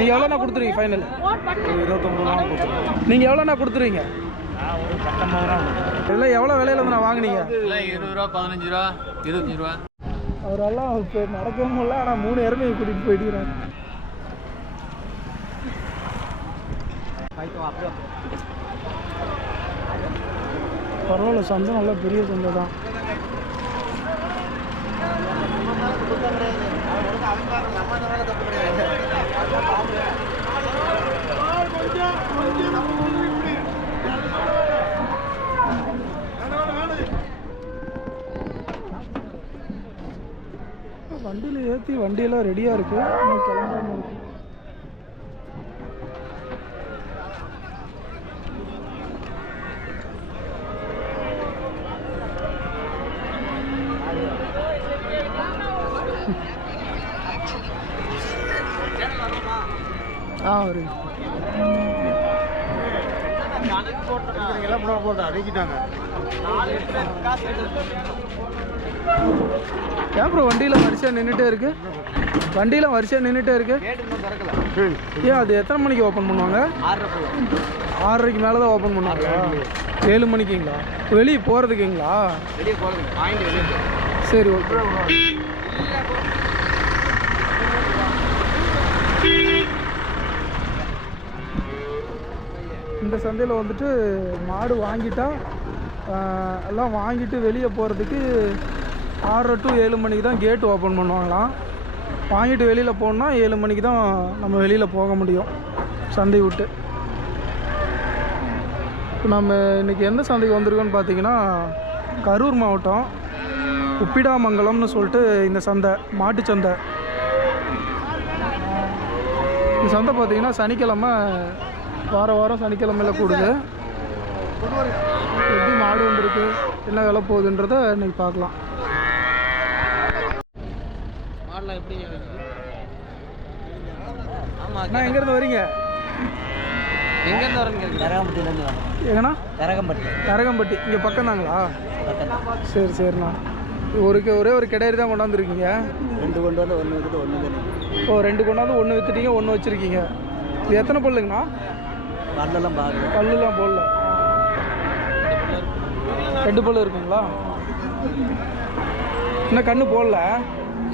நீங்கள் எவ்வளோண்ணா கொடுத்துருவீங்க ஃபைனல்? 29 கொடுத்துருவோம். நீங்கள் எவ்வளோண்ணா கொடுத்துருவீங்க? ஒரு 19 ரூபா. இதெல்லாம் எவ்வளோ விலையில வந்து நான் வாங்கினீங்க? 20 ரூபா, 15 ரூபா, 25 ரூபா. அவரெல்லாம் இப்போ நடக்கவும் முடியல, ஆனால் 3 எருமையை கூட்டிகிட்டு போயிட்டுக்கிறாங்க. பரவாயில்ல, சந்தை நல்லா பெரிய சந்தை தான். வண்டியில் ஏற்றி வண்டியெல்லாம் ரெடியாக இருக்குது, இன்னும் கிளம்பாமல் இருக்கு. ஒரு ஏன் ப்ரோ வண்டியில் வரிசையாக நின்றுட்டே இருக்கு? வண்டியில் வரிசையாக நின்றுட்டே இருக்கு. ஏன் அது எத்தனை மணிக்கு ஓப்பன் பண்ணுவாங்க? 6:30க்கு மேலே தான் ஓப்பன் பண்ணுவாங்க. 7 மணிக்குங்களா? வெளியே போகிறதுக்குங்களா? சரி, ஓகே. இந்த சந்தையில் வந்துட்டு மாடு வாங்கிட்டா எல்லாம் வாங்கிட்டு வெளியே போகிறதுக்கு 6 to 7 மணிக்கு தான் கேட்டு ஓப்பன் பண்ணுவாங்களாம். வாங்கிட்டு வெளியில் போனால் 7 மணிக்கு தான் நம்ம வெளியில் போக முடியும் சந்தை விட்டு. இப்போ நம்ம இன்றைக்கி எந்த சந்தைக்கு வந்திருக்கோன்னு பார்த்தீங்கன்னா, கரூர் மாவட்டம் உப்பிடாமங்கலம்னு சொல்லிட்டு இந்த சந்தை, மாட்டு சந்தை. இந்த சந்தை பார்த்தீங்கன்னா சனிக்கிழமை, வாரம் சனிக்கிழமையில் கூடுது. எப்படி மாடு வந்துருக்கு, என்ன விலை போகுதுன்றதை இன்றைக்கி பார்க்கலாம். அண்ணா எங்கேருந்து வரீங்க? எங்கேருந்து வரீங்க? தரகம்பட்டியிலேருந்து வரோம். எங்கண்ணா? தரகம்பட்டி. இங்கே பக்கம் தாங்களா? சரி சரிண்ணா. ஒரே ஒரு கிடாரி தான் கொண்டாந்துருக்கீங்க? 2 கொண்டு வந்து 1 விற்றுட்டு 1. ஓ, 2 கொண்டாந்து 1 விற்றுட்டீங்க, 1 வச்சுருக்கீங்க. இது எத்தனை பல்லுங்கண்ணா? பல்லெல்லாம் பார்க்கல. பல்லுலாம் போடல. 2 பல்லு இருக்குங்களா? இன்னும் கண்ணு போடல.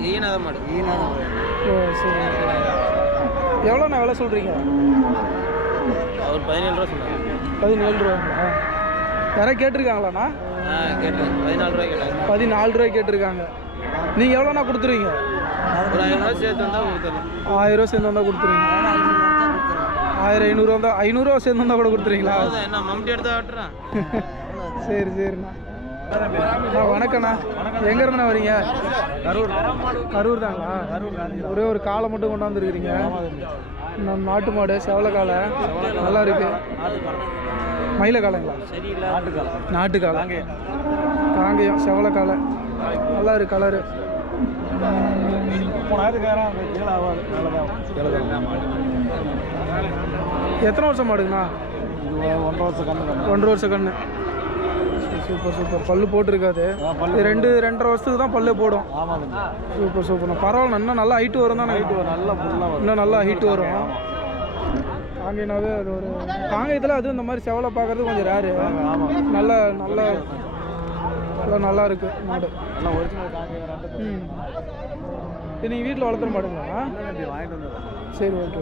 ஈனாத மாடு. ஓ சரி. எவ்வளோண்ணா விலை சொல்கிறீங்க? அவர் 17 ரூபா சொன்னாங்க. 17 ரூபாங்களா? யாராவது கேட்டிருக்காங்களாண்ணா? கேட்டேன். 14 ரூபாய் கேட்டாங்க. 14 ரூபாய் கேட்டிருக்காங்க. நீங்கள் எவ்வளோண்ணா கொடுத்துருவீங்க? ஒரு 1000 ரூபா சேர்த்து வந்தால் கொடுத்துருங்க. 1000 ரூபா சேர்ந்து வந்தால் கொடுத்துருவீங்க. 1500 வந்தால் 500 ரூபா சேர்ந்து வந்தால் கூட கொடுத்துருவீங்களா? என்ன மம்டி எடுத்து ஆட்டுறேன். சரி சரிண்ணா. வணக்கண்ணா. எங்கேருந்துண்ணா வரீங்க? கரூர் தாங்களா? ஒரே ஒரு காலை மட்டும் கொண்டாந்துருக்கிறீங்க. நம்ம நாட்டு மாடு, செவலை காலை நல்லா இருக்கு. மயில காலைங்களா? நாட்டு காலை, காங்கேயம் செவலை காலை நல்லா இருக்கு. கலரு எத்தனை வருஷம் மாடுங்கண்ணா? 1.5 வருஷம் கண்ணு. சூப்பர். பல்லு போட்டிருக்காது. 2-2.5 வருஷத்துக்கு தான் பல்லே போடும். சூப்பர்ண்ணா. பரவாயில்ல, இன்னும் நல்லா ஹைட்டு வரும் தானே? இன்னும் நல்லா ஹைட்டு வரும். காங்கேயனாவே அது ஒரு காங்கேயத்தில் அது இந்த மாதிரி செவலை பார்க்குறது கொஞ்சம் ரேரு. நல்லா இருக்கு மாடு. இது நீங்கள் வீட்டில் வளர்த்துற மாடுங்களா? சரி, ஓகே.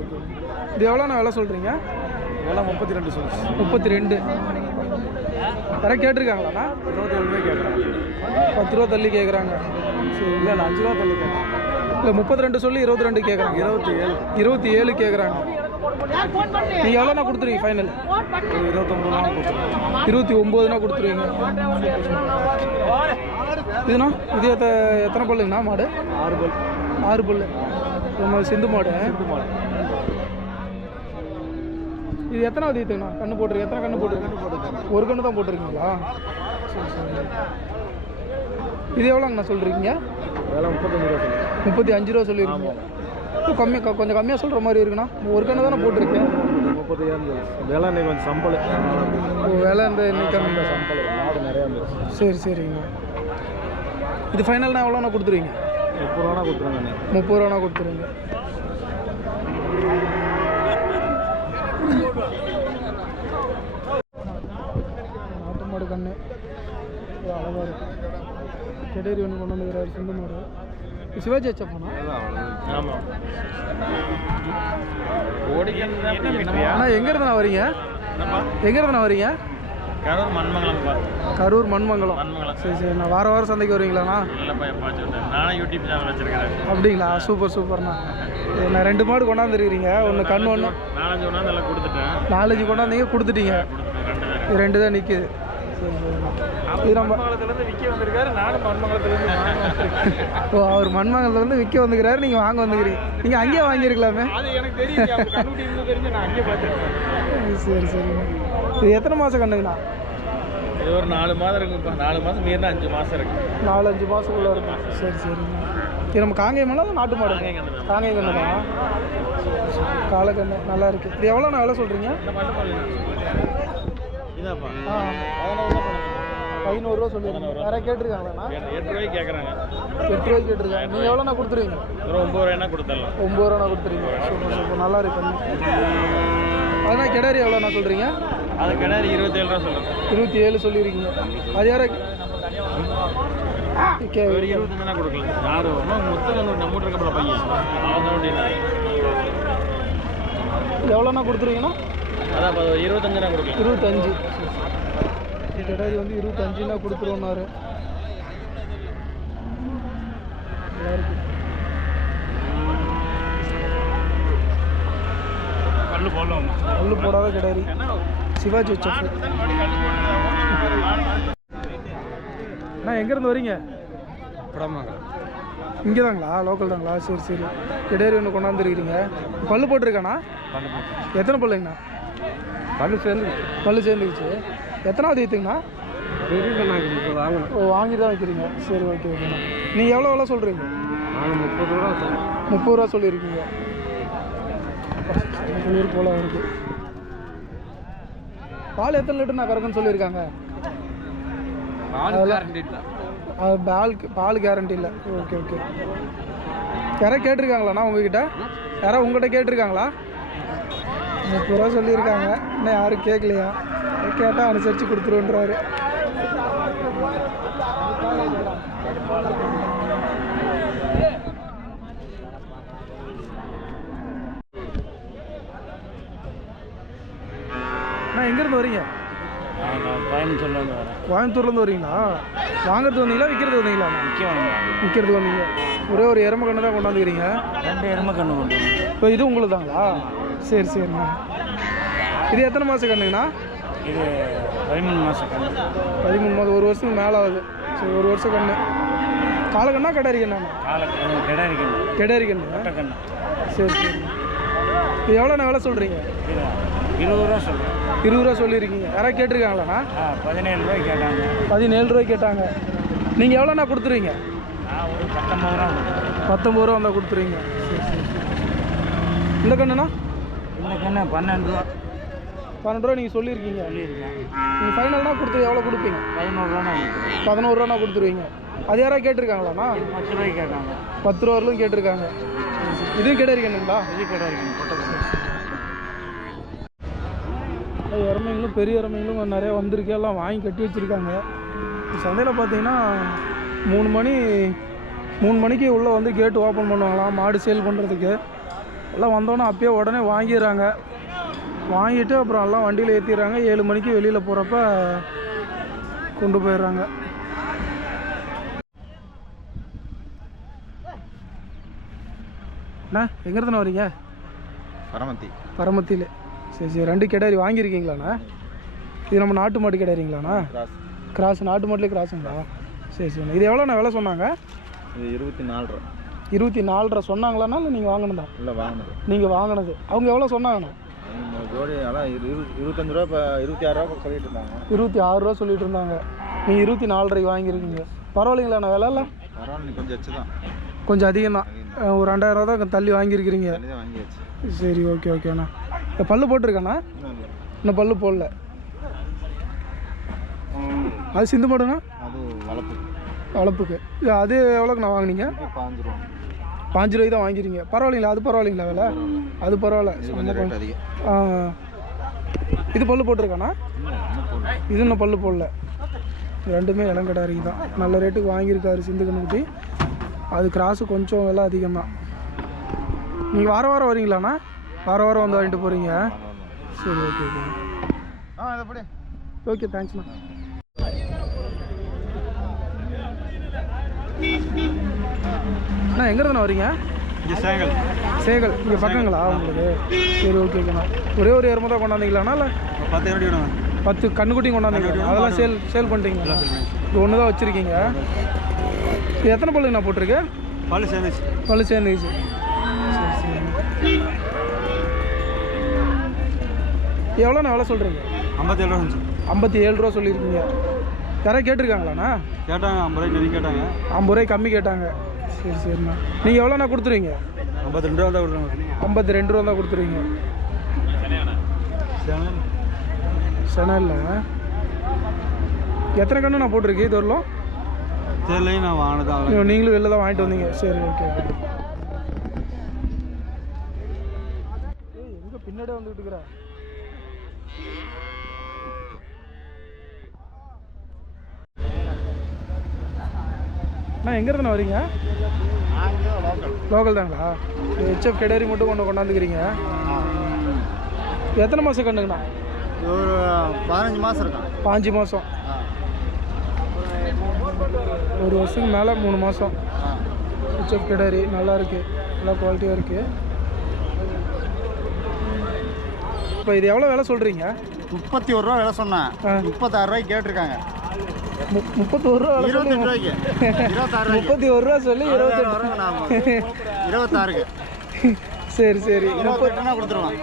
இது எவ்வளோண்ணா விலை சொல்கிறீங்க? விலை 32 சொல்லுங்கள். 32. யாராவது கேட்டிருக்காங்களாண்ணா? 27 ரூபாய் கேட்குறாங்க. 10 ரூபா தள்ளி கேட்குறாங்க. சரி, இல்லை 5 ரூபா தள்ளி கேட்குறாங்க. இல்லை 32 சொல்லி 22 கேட்குறாங்க. 27 கேட்குறாங்க. நீங்கள் எவ்வளோண்ணா கொடுத்துருவீங்க ஃபைனல்? 29 கொடுத்துருவோம். 29னா கொடுத்துருவீங்க. இதுண்ணா இது எத்தனை பல்லுங்கண்ணா மாடு? 6 பல். 6 பல்லு. நம்ம சிந்து மாடு. இது எத்தனாவது ஈத்துங்கண்ணா? கண்ணு போட்டிருக்கு. எத்தனை கண்ணு போட்டிருக்கு? ஒரு கண்ணு தான் போட்டிருக்கீங்களா? சரி. இது எவ்வளோங்கண்ணா சொல்கிறீங்க? 35 ரூபா சொல்லியிருக்கீங்க. கொஞ்சம் கம்மியாக சொல்கிற மாதிரி இருக்குண்ணா. ஒரு கண்ணு தானே போட்டிருக்கேன். 37 வேலை இன்னைக்கு கொஞ்சம் சம்பளம். வேலை இந்த இன்னைக்கு கம்மி சம்பளம் மாடு நிறையா இருந்துச்சு. சரிங்க. இது ஃபைனல்னா எவ்வளோண்ணா கொடுத்துருவீங்க? 30 ரூபானா கொடுத்துருங்க. 30 ரூபானா கொடுத்துருங்க. நாட்டு மாடு கண்ணு அழகாக இருக்கு. கெடேரி ஒன்று கொண்டு வந்துக்கிறாரு சொந்த மாடு. சிவாஜி வச்சா போனா அண்ணா எங்கேருந்துண்ணா வரீங்க? எங்கேருந்துண்ணா வரீங்க? கரூர் மண்மங்கலம். கரூர் மண்மங்கலம். சரி சரி. நான் வாரம் சந்தைக்கு வருவீங்களாண்ணா? நானும் யூடியூப் சேனல் வச்சிருக்கேன். அப்படிங்களா? சூப்பர் சூப்பர்ண்ணா. நான் 2 மாடு கொண்டாந்துருக்கிறீங்க. ஒன்று கண் ஒன்று 4-5 கொண்டாந்து எல்லாம் கொடுத்துட்டேன். 4-5 கொண்டாந்தீங்க கொடுத்துட்டீங்க. 2 தான் நிற்கிது. சரி சரிண்ணா. இது நம்ம மண்மங்கலத்துலேருந்து விற்க வந்திருக்காரு. நானும் மண்மங்கலத்துலேருந்து ஓ, அவர் மண்மங்கலத்துலேருந்து விற்க வந்துக்கிறாரு, நீங்கள் வாங்க வந்துக்கிறீங்க. நீங்கள் அங்கேயே வாங்கியிருக்கலாமே. அது எனக்கு தெரியும். கண்ணுட்டி இருந்து தெரிஞ்சு நான் அங்கேயே பார்த்துருக்கேன். சரி சரிண்ணா. இது எத்தனை மாதம் கண்ணுங்கண்ணா? இது ஒரு 4 மாதம் இருக்குப்பா. 4 மாதம் மீறினா 5 மாதம் இருக்கு. 4-5 மாதத்துக்குள்ளே இருக்கும். சரி சரிண்ணா. இது நம்ம காங்கேயமெல்லாம் நாட்டு மாடு? காங்கேய கண்ணு தான். காலக்கண்ணு நல்லா இருக்குது. இது எவ்வளோ நான் எவ்வளோ சொல்கிறீங்க? இதாப்பா ஆ 500 சொல்லிடுறேன். யாராவது கேட்டிருக்காங்களாண்ணா? 8 ரூபாய்க்கு கேட்குறாங்க. 8 ரூபாய்க்கு கேட்டிருக்காங்க. நீங்கள் எவ்வளோண்ணா கொடுத்துருவீங்க? ஒரு 9 ரூபாய்னா கொடுத்துடலாம். 9 ரூபா கொடுத்துருவீங்க. Super super. நல்லா இருக்கு. அதனால் கிடாரி எவ்வளோண்ணா சொல்கிறீங்க? அது கிடாரி 27 ரூபா சொல்லுங்கள். 27 சொல்லியிருக்கீங்க. அது யாரை ஒரு 25 தான் கொடுக்கல. யார் ஒன்றும் மொத்தம் நம்ம வீட்டு இருக்க பையன் அவன் தான். எவ்வளோண்ணா கொடுத்துருவீங்கன்னா? அதான் 25 தான் கொடுக்கல. 25. கிடாரி வந்து 25னா கொடுத்துருவோன்னாரு. கல்லு போடாத கிடாரி. சிவாஜி வச்ச அண்ணா எங்கேருந்து வரீங்க? இங்கே தாங்களா? லோக்கல் தாங்களா? சரி சரி. கிடாரி ஒன்று கொண்டாந்துருக்கிறீங்க. பல்லு போட்டிருக்காண்ணா? எத்தனை பல்லுங்கண்ணா? பல்லு சேர்ந்துக்குச்சு. எத்தனாவது ஈத்துங்கண்ணா? ஓ, வாங்கி தான் வைக்கிறீங்க. சரி ஓகே ஓகேண்ணா. நீங்கள் எவ்வளோ சொல்கிறீங்க? 30 ரூபா சொல்லியிருக்கீங்க. போல இருக்கு. பால் எத்தனை லிட்டர் நான் கறக்குன்னு சொல்லியிருக்காங்க? பால் கேரண்டி இல்லை. Okay okay. யாராவது கேட்டிருக்காங்களாண்ணா உங்ககிட்ட? யாராவது உங்கள்கிட்ட கேட்டிருக்காங்களா? 30 ரூபா சொல்லியிருக்காங்க. இன்னும் யாரும் கேட்கலையா? கேட்டால் அனுசரித்து கொடுத்துருன்றாரு. அண்ணா எங்கேருந்து வரீங்க? கோயம்புத்தூர்லேருந்து வரீங்களா? வாங்கிறது வந்தீங்களா விற்கிறது வந்தீங்களா? விற்கிறது வந்தீங்க. ஒரே ஒரு எருமை கண்ணு தான் கொண்டாந்துக்கிறீங்க. 2 எருமை கண்ணு கொண்டு. இப்போ இது உங்களுக்கு தாங்களா? சரி சரிண்ணா. இது எத்தனை மாதம் கண்ணுங்கண்ணா? இது 13 மாதம் கண்ணு. 13 மாதம். 1 வருஷத்துக்கு மேலே ஆகுது. சரி, 1 வருஷம் கண்ணு. காலக்கண்ணா கிடாரி கண்ணா? கிடாரி கண்ணு. கிடாரி கண்ணு கண்ணு. சரி சரி. இது எவ்வளோண்ணா விலை சொல்கிறீங்க? 20 ரூபா சொல்கிறேன். 20 ரூபா சொல்லியிருக்கீங்க. யாராவது கேட்டிருக்காங்களாண்ணா? 17 ரூபாய்க்கு கேட்டாங்க. 17 ரூபாய்க்கு கேட்டாங்க. நீங்கள் எவ்வளோண்ணா கொடுத்துருவீங்க? ஒரு 19 ரூபா. 19 ரூபா வந்தால் கொடுத்துருவீங்க. சரி சரி. இந்த கண்ணுண்ணா? இந்த கண்ணு 12 ரூபா. 12 ரூபா நீங்கள் சொல்லியிருக்கீங்க. நீங்கள் ஃபைனல்னால் கொடுத்து எவ்வளோ கொடுப்பீங்க? 11 ரூபா. 11 ரூபாண்ணா கொடுத்துருவீங்க. அது யாராவது கேட்டிருக்காங்களாண்ணா? 10 ரூபாய்க்கு கேட்டாங்க. 10 ரூபா வரலும் கேட்டிருக்காங்க. இதுவும் கிடாரி கண்ணுங்களா? இது கிடாரி கண்ணு. எருமைங்களும் பெரிய எருமைங்களும் நிறையா வந்திருக்கு. எல்லாம் வாங்கி கட்டி வச்சுருக்காங்க. சந்தையில் பார்த்தீங்கன்னா 3 மணிக்கு உள்ளே வந்து கேட்டு ஓப்பன் பண்ணுவாங்களாம் மாடு சேல் பண்ணுறதுக்கு. எல்லாம் வந்தோன்னே அப்பயே உடனே வாங்கிடுறாங்க. வாங்கிட்டு அப்புறம் எல்லாம் வண்டியில் ஏற்றிடுறாங்க. 7 மணிக்கு வெளியில் போகிறப்ப கொண்டு போயிடுறாங்க. அண்ணா எங்கேருந்துண்ணா வரீங்க? பரமத்தியில். சரி சரி. 2 கிடாரி வாங்கியிருக்கீங்களாண்ணா? இது நம்ம நாட்டு மாட்டு கிடாரிங்களாண்ணா? கிராஸ். நாட்டு மாட்டுலேயே கிராஸுங்களா? சரி சரி. இது எவ்வளோண்ணா விலை சொன்னாங்க? இது 24 ரூபா. 24 ரூபா சொன்னாங்களாண்ணா? இல்லை நீங்கள் வாங்கினதா? இல்லை வாங்கினது. நீங்கள் வாங்கினது. அவங்க எவ்வளோ சொன்னாங்கண்ணா? ஜோடி அதான் 25 ரூபா. இப்போ 26 ரூபா சொல்லிட்டு இருந்தாங்க. 26 ரூபா சொல்லிட்டு இருந்தாங்க. நீங்கள் 24 ரூபாய்க்கு வாங்கியிருக்கீங்க. பரவாயில்லைங்களாண்ணா விலை? இல்லை பரவாயில்ல, கொஞ்சம் வச்சு தான். கொஞ்சம் அதிகம் தான். ஒரு 2000 ரூபா தான் தள்ளி வாங்கியிருக்கிறீங்க. சரி ஓகே ஓகேண்ணா. இப்போ பல்லு போட்டிருக்கேண்ணா? இன்னும் பல்லு போடல. அது சிந்து மாடுண்ணா? அது வளர்ப்புக்கு. அது எவ்வளோக்குண்ணா வாங்கினீங்க? 5 ரூபா. 5 ரூபாய்க்கு தான் வாங்கிக்கிறீங்க. பரவாயில்லைங்களா? அது பரவாயில்லைங்களா விலை? அது பரவாயில்ல. இது பல்லு போட்டிருக்காண்ணா? இது இன்னும் பல்லு போடல. ரெண்டுமே இளங்கடாரி தான். நல்ல ரேட்டுக்கு வாங்கியிருக்காரு சிந்து கண்ணுக்குட்டி. அது கிராஸு கொஞ்சம் விலை அதிகம்தான். நீங்கள் வாரம் வாரம் வரீங்களாண்ணா? வாரம் வாரம் வந்து வாங்கிட்டு போகிறீங்க? சரி, ஓகே ஓகே. ஓகே, தேங்க்ஸ்ண்ணா. அண்ணா எங்கே இருந்தாண்ணா வரீங்க? சேகல் இங்கே பக்கங்களா உங்களுக்கு? சரி, ஓகே ஓகேண்ணா. ஒரே ஒரு எருமை தான் கொண்டாந்தீங்களாண்ணா? இல்லை 10 கண்ணுக்குட்டியும் கொண்டாந்தீங்களா? அதெல்லாம் சேல் பண்ணிட்டீங்களா? இது ஒன்று தான் வச்சுருக்கீங்க. இது எத்தனை பல்லுங்கண்ணா போட்டிருக்கு? பல்லு சேர்ந்துச்சு. சரி சரி. எவ்வளோண்ணா எவ்வளோ சொல்கிறீங்க? 57 ரூபா சொல்லியிருக்கீங்க. யாராவது கேட்டிருக்காங்களாண்ணா? கேட்டாங்க 50 ரூபாய் கேட்டாங்க. 50 ரூபாய் கம்மி கேட்டாங்க. சரி சரிண்ணா. நீங்கள் எவ்வளோண்ணா கொடுத்துருவீங்க? 52 ரூபா தான் கொடுத்துருங்க. 52 ரூபா தான் கொடுத்துருவீங்க. செனல்ல எத்தனை கண்ணு நான் போட்டிருக்கு இது வரலாம்? தெரியல, நான் வாங்கினதான். நீங்களும் வெளில தான் வாங்கிட்டு வந்தீங்க. சரி, ஓகே. எங்கே பின்னாடியே வந்துக்கிட்டு இருக்கிற? அண்ணா எங்கே இருந்தா வரீங்க? லோக்கல் தாங்களா? ஹெச்எஃப் கெடேரி மட்டும் கொண்டாந்துக்கிறீங்க. எத்தனை மாதம் கண்ணுங்கண்ணா? ஒரு 15 மாதம் இருக்கும். 5 மாதம். ஒரு வருஷத்துக்கு மேலே 3 மாதம். ஹெச்எஃப் கெடேரி நல்லா இருக்குது, நல்லா குவாலிட்டியாக இருக்குது. இப்போ இது எவ்வளோ விலை சொல்கிறீங்க? 31 ரூபா விலை சொன்னேன். 36 ரூபாய்க்கு கேட்டிருக்காங்க. 31 ரூபா 28 ரூபாய்க்கு 31 ரூபா சொல்லி 26க்கு. சரி சரி. 28 கொடுத்துருவான்.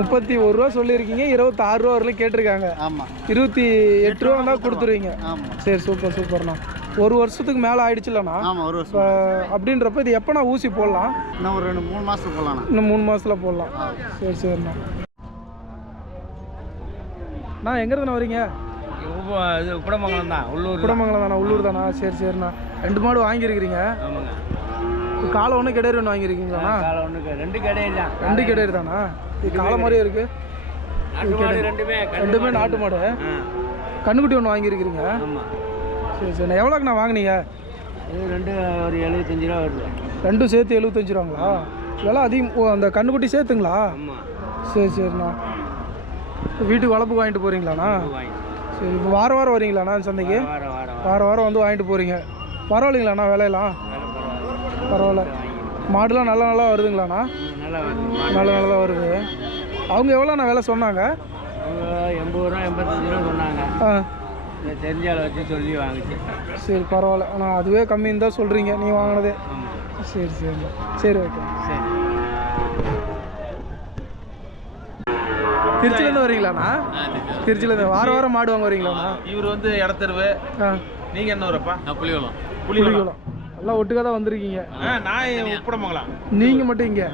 31 ரூபா சொல்லியிருக்கீங்க, 26 ரூபா வரலையும் கேட்டிருக்காங்க. ஆமாம், 28 ரூபா தான் கொடுத்துருவீங்க. ஆமாம். சரி, சூப்பர்ண்ணா. ஒரு வருஷத்துக்கு மேலே ஆயிடுச்சுல்லண்ணா? ஆமாம், ஒரு வருஷம். அப்படின்றப்ப இது எப்போ நான் ஊசி போடலாம்? இன்னும் ஒரு 2-3 மாதத்துக்கு போடலாம். இன்னும் 3 மாதத்தில் போடலாம். சரிண்ணா. நான் எங்கே இருந்தா வரீங்க? இது குடமங்கலம் தான், உள்ளூர். குடமங்கலம் தானா? உள்ளூர் தானா? சரிண்ணா. 2 மாடு வாங்கியிருக்கிறீங்க? ஆமாங்க. காலை ஒன்று கிடையாது ஒன்று வாங்கியிருக்கீங்களாண்ணா? 2 கிடையாது. 2 கிடையாது தானா? இது காலை மாதிரியே இருக்குது. ரெண்டுமே நாட்டு மாடு. கண்ணுக்குட்டி ஒன்று வாங்கியிருக்கிறீங்க? சரி. எவ்வளோக்குண்ணா வாங்கினீங்க? இது ஒரு 75 ரூபா வருது. ரெண்டும் சேர்த்து 75 ரூபாங்களா? விலை அதிகம். ஓ, அந்த கண்ணுக்குட்டி சேர்த்துங்களா? சரிண்ணா. வீட்டுக்கு வளர்ப்புக்கு வாங்கிட்டு போகிறீங்களாண்ணா? சரி. இப்போ வாரம் வரீங்களாண்ணா சந்தைக்கு? வாரம் வந்து வாங்கிட்டு போகிறீங்க. பரவாயில்லைங்களாண்ணா விலையெல்லாம்? பரவாயில்ல. மாடுலாம் நல்லா வருதுங்களாண்ணா? நல்லா வருது. அவங்க எவ்வளோண்ணா விலை சொன்னாங்க? 80 ரூபா 85 ரூபா சொன்னாங்க. தெரிஞ்ச அளவு வச்சு சொல்லி வாங்கிச்சு. சரி, பரவாயில்ல. ஆனால் அதுவே கம்மின்னு தான் சொல்கிறீங்க நீ வாங்கினதே. சரி, ஓகே. திருச்சிலேருந்து வரீங்களாண்ணா? திருச்சிலேருந்து வாரம் மாடு வாங்க வரீங்களாண்ணா? இவர் வந்து இடத்தருவு. நீங்கள் என்ன ஊரப்பா? புலிகுளம். எல்லாம் ஒட்டுக்காக தான் வந்திருக்கீங்க. நான் உப்படமங்கலம். நீங்கள் மட்டும் இங்கே?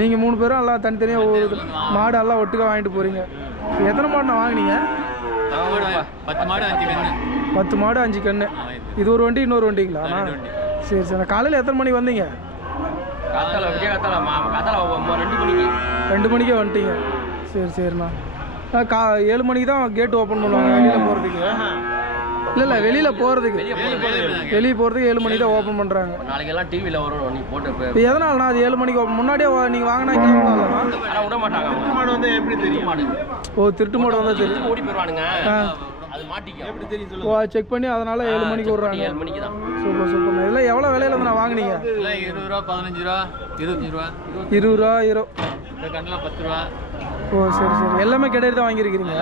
நீங்கள் 3 பேரும் எல்லாம் தனித்தனியாக மாடு எல்லாம் ஒட்டுக்காக வாங்கிட்டு போகிறீங்க. எத்தனை மாடு நான் வாங்கினீங்க? 10 மாடு 5 கண்ணு. 10 மாடு 5 கண்ணு. இது ஒரு வண்டி, இன்னொரு வண்டிங்களாண்ணா? சரி. காலையில் எத்தனை மணிக்கு வந்தீங்க? 2 மணிக்கே வந்துட்டீங்க. சரிண்ணா. 7 மணிக்கு தான் கேட் ஓப்பன் பண்ணுவாங்க வெளியில் போகிறதுக்கு. இல்லை வெளியில் போகிறதுக்கு 7 மணிக்கு தான் ஓப்பன் பண்ணுறாங்க. நாளைக்கெல்லாம் டிவியில் வரும். நீ போட்டு இப்போ எதனாலண்ணா அது 7 மணிக்கு முன்னாடியே நீங்கள் வாங்கினா கிளம்புனாலண்ணா? விட மாட்டாங்க. மாடு வந்து எப்படி தெரியும்? ஓ, திருட்டு மாடு வந்தால் தெரியும். ஓடி போயிடுவானுங்க. அது மாட்டிக்கும். எப்படி தெரியும்? ஓ, செக் பண்ணி அதனால 7 மணிக்கு விட்றாங்க. 7 மணிக்கு தான். சூப்பர். இல்லை எவ்வளோ விலையில வந்து நான் வாங்கினீங்க? 20 ரூபா 15 ரூபா 25 ரூபா 20 ரூபா 20. இந்த கண்ணெலாம் 10 ரூபா. ஓ, சரி. எல்லாமே கிடையாது தான் வாங்கியிருக்கிறீங்க?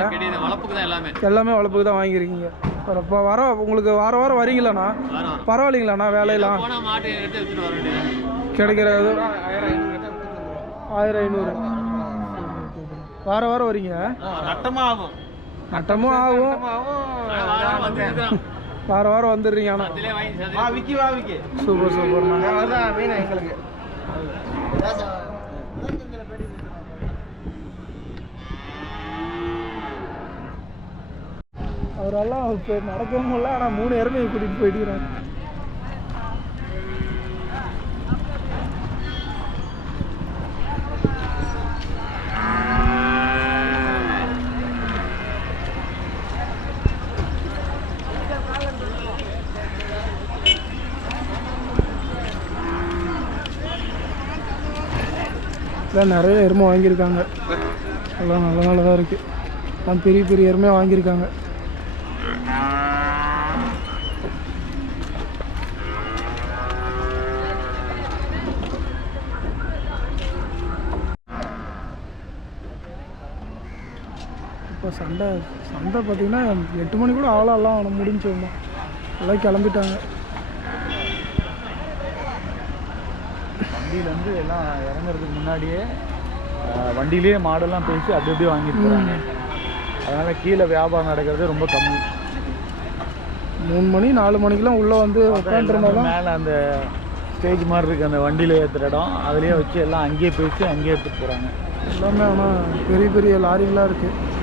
வளர்ப்புக்கு தான் எல்லாமே வளர்ப்புக்கு தான் வாங்கியிருக்கீங்க. இப்போ உங்களுக்கு வாரம் வரீங்களாண்ணா? பரவாயில்லைங்களாண்ணா வேலையெல்லாம்? கிடைக்கிறது 1500. வாரம் வரீங்க? நட்டமும் ஆகும். வாரம் வந்துடுறீங்க. ஆனால் சூப்பர்ண்ணா. எங்களுக்கு அவரெல்லாம் இப்போ நடக்கவும் இல்லை. ஆனால் 3 எருமையை கூட்டிகிட்டு போயிட்டுக்கிறேன். எல்லாம் நிறைய எருமை வாங்கியிருக்காங்க. எல்லாம் நல்ல நல்லதாக இருக்குது. எல்லாம் பெரிய பெரிய எருமையாக வாங்கியிருக்காங்க. இப்போ சண்டை பார்த்திங்கன்னா 8 மணி கூட ஆளாலாம் முடிஞ்சோம்மா. எல்லாம் கிளம்பிட்டாங்க. வண்டியிலேருந்து எல்லாம் இறங்குறதுக்கு முன்னாடியே வண்டியிலேயே மாடெல்லாம் பேசி அப்படி அப்படியே வாங்கிட்டு போகிறாங்க. அதனால் கீழே வியாபாரம் நடக்கிறது ரொம்ப கம்மி. 3 மணி 4 மணிக்கெலாம் உள்ளே வந்து உட்காந்துருந்தாலும் மேலே அந்த ஸ்டேஜ் மாதிரி இருக்குது, அந்த வண்டியில் ஏற்றுற இடம், அதுலேயே வச்சு எல்லாம் அங்கேயே பேசி அங்கேயே எடுத்துகிட்டு போகிறாங்க. எல்லாமே ஆனால் பெரிய பெரிய லாரிகளாக இருக்குது.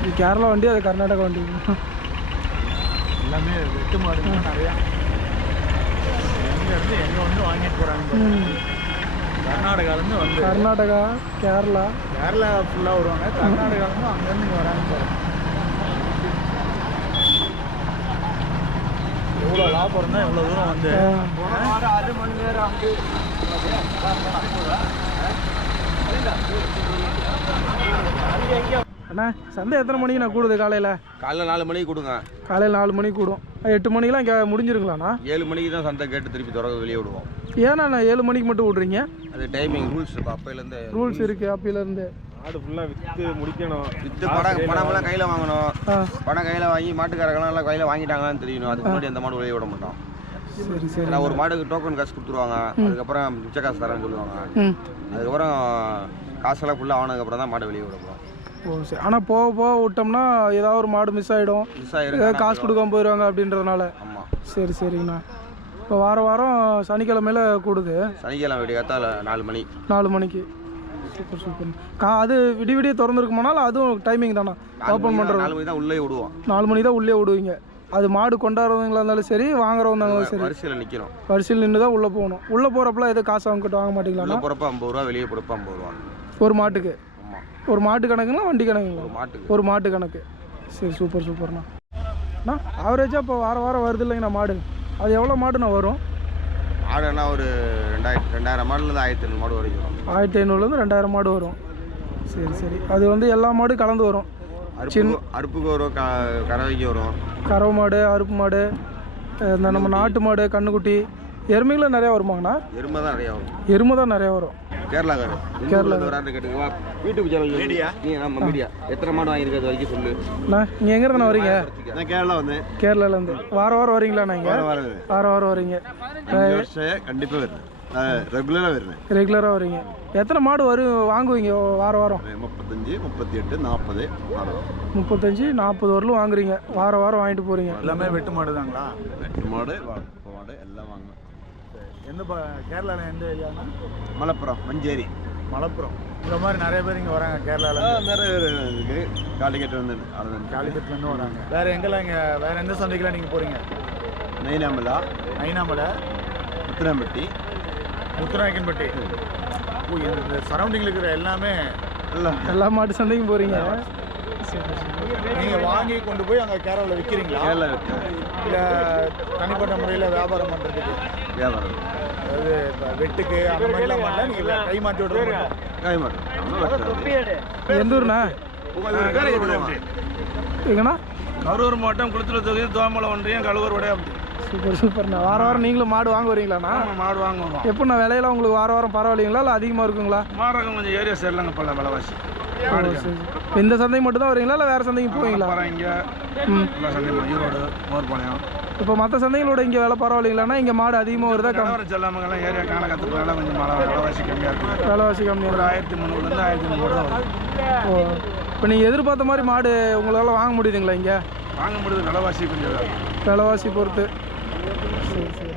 இது கேரளா வண்டி, அது கர்நாடகா வண்டி. எல்லாமே வெட்டு மாடுங்க நிறையா. எங்கேருந்து எங்கே வந்து வாங்கிட்டு போகிறாங்க. கர்நாடகாலேருந்து வந்து கர்நாடகா, கேரளா ஃபுல்லாக வருவாங்க. கர்நாடகாலேருந்து அங்கேருந்து இங்கே வராங்க சார். எவ்வளோ லாபம் இருந்தால் எவ்வளோ தூரம் வந்து 6 மணி நேரம் அண்ணா சந்தை எத்தனை மணிக்கு நான் கூடுது? காலையில் 4 மணிக்கு கொடுங்க. காலையில் 4 மணிக்கு கூடும். 8 மணிக்கெலாம் இங்கே முடிஞ்சிருங்களாண்ணா? 7 மணிக்கு தான் சந்தை கேட்டு திருப்பி வெளியே விடுவோம். ஏன்னா நான் 7 மணிக்கு மட்டும் விட்றீங்க? அது டைமிங் ரூல்ஸ். இப்போ அப்போலேருந்து ரூல்ஸ் இருக்குது. அப்போலேருந்து ஆடு ஃபுல்லாக விற்று முடிக்கணும். விற்று பணமெல்லாம் கையில் வாங்கணும். பணம் கையில் வாங்கி மாட்டுக்காரங்களாம் எல்லாம் கையில் வாங்கிட்டாங்களான்னு தெரியணும். அதுக்கு முன்னாடி அந்த மாடு வெளியே விட மாட்டோம். சரி சரி. ஏன்னா ஒரு மாடுக்கு டோக்கன் காசு கொடுத்துருவாங்க. அதுக்கப்புறம் மிச்ச காசு தரேன்னு சொல்லுவாங்க. அதுக்கப்புறம் காசெல்லாம் ஃபுல்லாக ஆனதுக்கப்புறம் தான் மாடு வெளியே விட போகிறோம். ஓ சரி. ஆனால் போக போக விட்டோம்னா ஏதாவது ஒரு மாடு மிஸ் ஆகிடும், ஏதாவது காசு கொடுக்காம போயிடுவாங்க அப்படின்றதுனால. ஆமாம். சரி சரிங்கண்ணா. இப்போ வாரம் சனிக்கிழமையில் கூடுது. சனிக்கிழமை விடியகாத்தால 4 மணி. 4 மணிக்கு. Super super. அது விடிய திறந்துருக்குமானாலும் அதுவும் டைமிங் தானே ஓப்பன் பண்ணுறது? 4 மணி தான் உள்ளே விடுவோம். 4 மணி தான் உள்ளே விடுவீங்க. அது மாடு கொண்டாடுறவங்களா இருந்தாலும் சரி, வாங்குறவங்க இருந்தாலும் சரி, வரிசையில் நிற்கிறோம். வரிசையில் நின்று தான் உள்ளே போகணும். உள்ளே போகிறப்பெல்லாம் எதுவும் காசு அவங்க கிட்ட வாங்க மாட்டீங்களா? உள்ளே போகிறப்ப 50 ரூபா, வெளியே போகிறப்ப 50 ரூபா. ஒரு மாட்டுக்கு? ஆமாம். ஒரு மாட்டு கணக்குங்களா வண்டி கணக்குங்களா? ஒரு மாட்டு கணக்கு. சரி சூப்பர் சூப்பர்ண்ணா. அண்ணா ஆவரேஜாக இப்போ வாரம் வருது இல்லைங்கண்ணா மாடு, அது எவ்வளோ மாடுண்ணா வரும்? மாடுன்னா ஒரு 2000 மாடுலேருந்து 1500 மாடு வரைக்கும் வரும். 1500லேருந்து 2000 மாடு வரும். சரி சரி. அது வந்து எல்லா மாடும் கலந்து வரும். அறுப்புக்கு வரும், கறவைக்கு வரும். கறவை மாடு, அறுப்பு மாடு, இந்த நம்ம நாட்டு மாடு, கண்ணுக்குட்டி, எருமைகளும் நிறையா வருமாங்கண்ணா? எருமை தான் நிறையா வரும். எருமை தான் நிறையா வரும். கேரளாக்காரு வராது கேட்டுக்குவா. YouTube channel media. நம்ம மீடியா எத்தனை மாடு வாங்கியிருக்கிறது வரைக்கும் சொல்லு. அண்ணா நீங்கள் எங்கே இருந்தா வரீங்க? நான் கேரளா வந்தேன். கேரளாலேருந்து வாரம் வரீங்களாண்ணா? இங்கே வாரம் வரீங்க? கண்டிப்பாக வருது. ரெகுலராக வருவேன். ரெகுலராக வரீங்க. எத்தனை மாடு வாங்குவீங்க வாரம்? 35, 38, 40 மாடு. 35, 40 வரலும் வாங்குறீங்க. வாரம் வாங்கிட்டு போகிறீங்க. எல்லாமே வெட்டு மாடு தாங்களா? வெட்டு மாடு, மாடு எல்லாம் வாங்குவேன். எந்த கேரளாவில் எந்த ஏரியானா? மலப்புரம், மஞ்சேரி. மலப்புரம். இந்த மாதிரி நிறைய பேர் இங்கே வராங்க கேரளாவில். நிறைய பேர் இருக்குது. காலிக்கட்டு வந்து காலிக்கட்டுலேருந்து வராங்க. வேறு எங்கெல்லாம் இங்கே வேறு எந்த சந்தைக்கெல்லாம் நீங்கள் போகிறீங்க? நைனாமலை, முத்துராம்பட்டி, முத்துராயக்கன்பட்டி. இந்த சரௌண்டிங்கில் இருக்கிற எல்லாமே எல்லா மாட்டு சந்தைக்கும் போகிறீங்க. நீங்கள் வாங்கி கொண்டு போய் அங்கே கேரளாவில் விற்கிறீங்களா? கேரளா விற்க இல்லை தனிப்பட்ட முறையில் வியாபாரம் பண்ணுறதுக்கு? வியாபாரம். அதாவது இப்போ வெட்டுக்கு அந்த மாதிரிலாம் பண்ணல, நீங்கள் கை மாற்றி விட்றீங்க? கை மாட்டோம். எந்த ஊர்ண்ணா? எங்கண்ணா? கரூர் மாவட்டம் குளத்தூர் தொகுதி தோமலை ஒன்றியம் கழுவூர் உடையாம். சூப்பர் சூப்பர்ண்ணா. வாரம் நீங்களும் மாடு வாங்க வரீங்களாண்ணா? மாடு வாங்குவோம். எப்படிண்ணா விலையெல்லாம் உங்களுக்கு வாரம் பரவாயில்லைங்களா இல்லை அதிகமாக இருக்குங்களா? மாரகம் கொஞ்சம் ஏரியா சரியில்லைங்க பல விலைவாசி. இந்த சந்தைக்கு மட்டும் தான் வரீங்களா இல்லை வேறு சந்தைக்கு போவீங்களா? இங்கே ஈரோடு, மோர்பாளையம். இப்போ மற்ற சந்தைகளோட இங்கே விலை பரவாயில்லைங்களாண்ணா? இங்கே மாடு அதிகமாக வருதா? செல்லாமங்கெல்லாம் ஏரியா காலகட்டத்துக்குனால கொஞ்சம் விலைவாசி கம்மியாக இருக்குது. விலைவாசி கம்மியாக ஒரு 1300 1300 தான் வரும். ஓ, இப்போ நீங்கள் எதிர்பார்த்த மாதிரி மாடு உங்களால் வாங்க முடியுதுங்களா? இங்கே வாங்க முடியுது, விலைவாசி கொஞ்சம் விலைவாசி பொறுத்து. சரி சரி.